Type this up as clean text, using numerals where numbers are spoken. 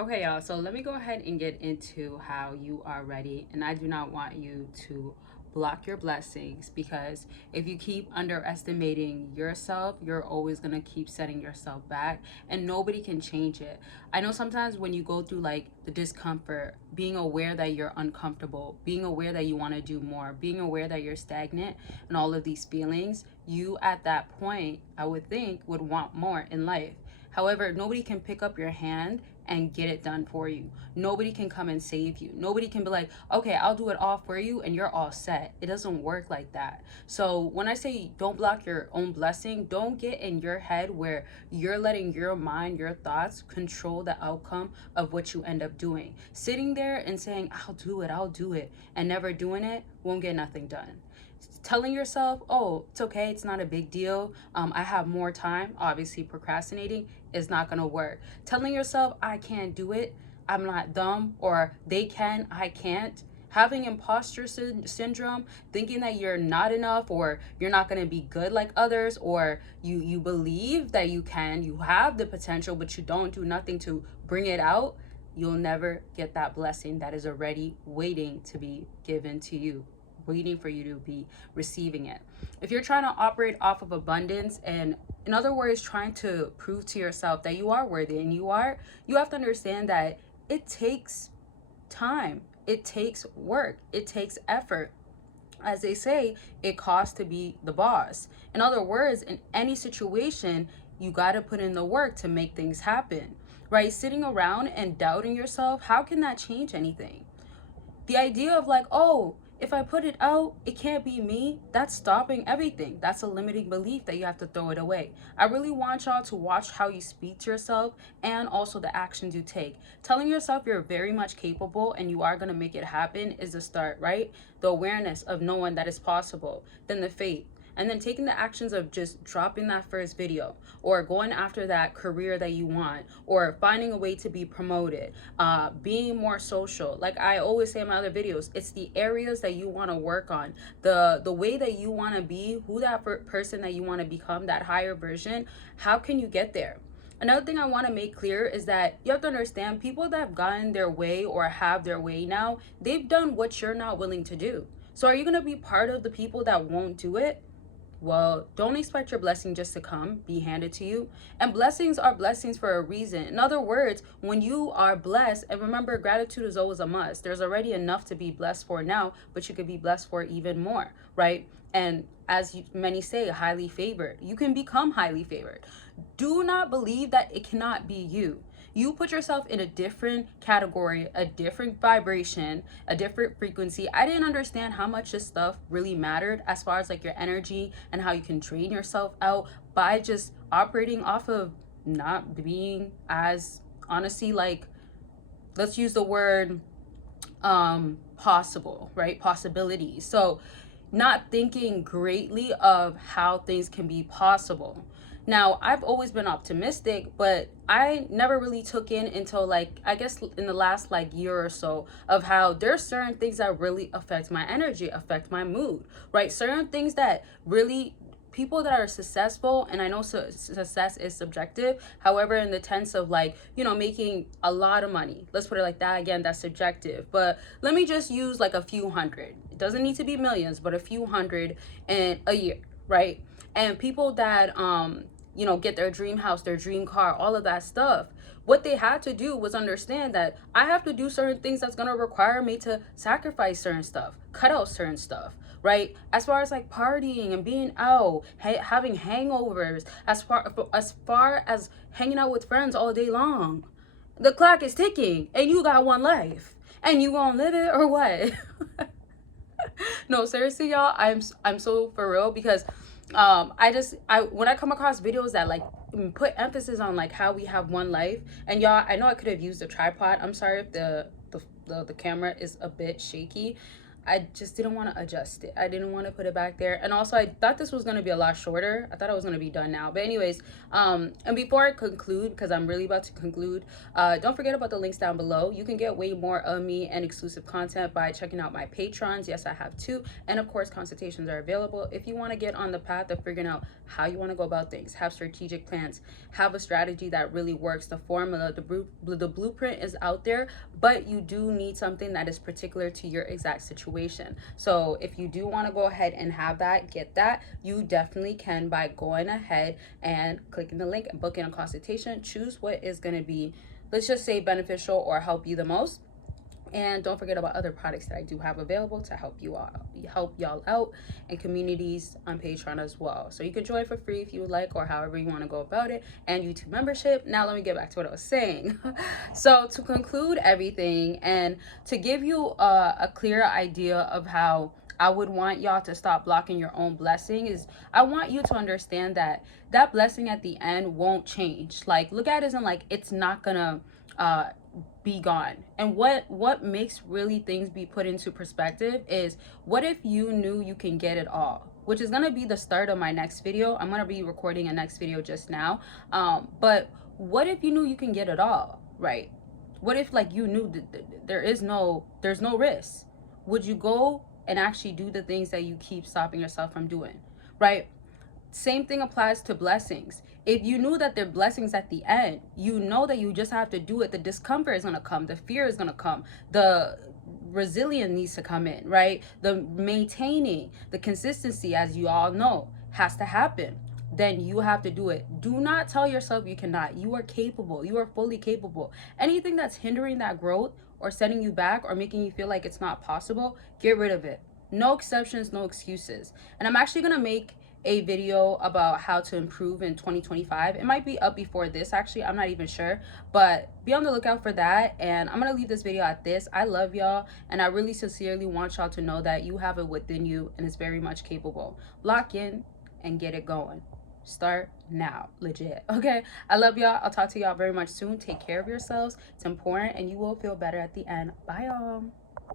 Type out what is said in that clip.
Okay, y'all, so let me go ahead and get into how you are ready. And I do not want you to block your blessings, because if you keep underestimating yourself, you're always going to keep setting yourself back, and nobody can change it. I know sometimes when you go through like the discomfort, being aware that you're uncomfortable, being aware that you want to do more, being aware that you're stagnant, and all of these feelings, you at that point, I would think, would want more in life. However, nobody can pick up your hand and get it done for you. Nobody can come and save you. Nobody can be like, okay, I'll do it all for you and you're all set. It doesn't work like that. So when I say don't block your own blessing, don't get in your head where you're letting your mind, your thoughts control the outcome of what you end up doing. Sitting there and saying, I'll do it, and never doing it won't get nothing done. Telling yourself, oh, it's okay, it's not a big deal, I have more time, obviously procrastinating is not going to work. Telling yourself, I can't do it, I'm not dumb, or they can, I can't. Having imposter syndrome, thinking that you're not enough, or you're not going to be good like others, or you believe that you can, you have the potential, but you don't do nothing to bring it out, you'll never get that blessing that is already waiting to be given to you, waiting for you to be receiving it. If you're trying to operate off of abundance, and in other words, trying to prove to yourself that you are worthy and you have to understand that it takes time, it takes work, it takes effort. As they say, it costs to be the boss. In other words, in any situation, you got to put in the work to make things happen, right? Sitting around and doubting yourself, how can that change anything? The idea of like, oh, if I put it out, it can't be me, that's stopping everything. That's a limiting belief that you have to throw it away. I really want y'all to watch how you speak to yourself and also the actions you take. Telling yourself you're very much capable and you are going to make it happen is the start, right? The awareness of knowing that it's possible, then the faith, and then taking the actions of just dropping that first video, or going after that career that you want, or finding a way to be promoted, being more social. Like I always say in my other videos, it's the areas that you want to work on, the way that you want to be, who that person that you want to become, that higher version. How can you get there? Another thing I want to make clear is that you have to understand, people that have gotten their way or have their way now, they've done what you're not willing to do. So are you going to be part of the people that won't do it? Well, don't expect your blessing just to come, be handed to you. And blessings are blessings for a reason. In other words, when you are blessed, and remember, gratitude is always a must. There's already enough to be blessed for now, but you could be blessed for even more, right? And as many say, highly favored. You can become highly favored. Do not believe that it cannot be you. You put yourself in a different category, a different vibration, a different frequency. I didn't understand how much this stuff really mattered as far as like your energy and how you can drain yourself out by just operating off of not being as, honestly, like, let's use the word possible, right? Possibilities. So not thinking greatly of how things can be possible. Now, I've always been optimistic, but I never really took in until, like, I guess in the last like year or so, of how there's certain things that really affect my energy, affect my mood, right? Certain things that really, people that are successful, and I know success is subjective, however, in the tense of like, making a lot of money, let's put it like that, again, that's subjective, but let me just use like a few hundred. It doesn't need to be millions, but a few hundred in a year, right? And people that get their dream house, their dream car, all of that stuff, what they had to do was understand that I have to do certain things that's going to require me to sacrifice certain stuff, cut out certain stuff, right? As far as like partying and being out, having hangovers, as far as hanging out with friends all day long, the clock is ticking and you got one life, and you gonna live it or what? No, seriously, y'all, I'm so for real, because I when I come across videos that like put emphasis on like how we have one life, and y'all, I know I could have used a tripod. I'm sorry if the camera is a bit shaky. I just didn't want to adjust it. I didn't want to put it back there. And also, I thought this was going to be a lot shorter. I thought I was going to be done now. But anyways, and before I conclude, because I'm really about to conclude, don't forget about the links down below. You can get way more of me and exclusive content by checking out my patrons. Yes, I have two. And of course, consultations are available. If you want to get on the path of figuring out how you want to go about things, have strategic plans, have a strategy that really works, the formula, the blueprint is out there, but you do need something that is particular to your exact situation. So if you do want to go ahead and have that, get that, you definitely can by going ahead and clicking the link and booking a consultation. Choose what is going to be, let's just say, beneficial or help you the most. And don't forget about other products that I do have available to help y'all out, and communities on Patreon as well. So you can join for free if you would like, or however you want to go about it, and YouTube membership. Now let me get back to what I was saying. So to conclude everything and to give you a clear idea of how I would want y'all to stop blocking your own blessing, is I want you to understand that that blessing at the end won't change. Like, look at it as like it's not gonna be gone. And what makes really things be put into perspective is, what if you knew you can get it all? Which is gonna be the start of my next video. I'm gonna be recording a next video just now. But what if you knew you can get it all, right? What if like you knew that there's no risk? Would you go and actually do the things that you keep stopping yourself from doing, right? Same thing applies to blessings. If you knew that there are blessings at the end, you know that you just have to do it. The discomfort is going to come. The fear is going to come. The resilience needs to come in, right? The maintaining, the consistency, as you all know, has to happen. Then you have to do it. Do not tell yourself you cannot. You are capable. You are fully capable. Anything that's hindering that growth or setting you back or making you feel like it's not possible, get rid of it. No exceptions, no excuses. And I'm actually going to make a video about how to improve in 2025. It might be up before this, actually, I'm not even sure, but be on the lookout for that. And I'm gonna leave this video at this. I love y'all, and I really sincerely want y'all to know that you have it within you and it's very much capable. Lock in and get it going. Start now, legit. Okay, I love y'all. I'll talk to y'all very much soon. Take care of yourselves. It's important, and you will feel better at the end. Bye, y'all.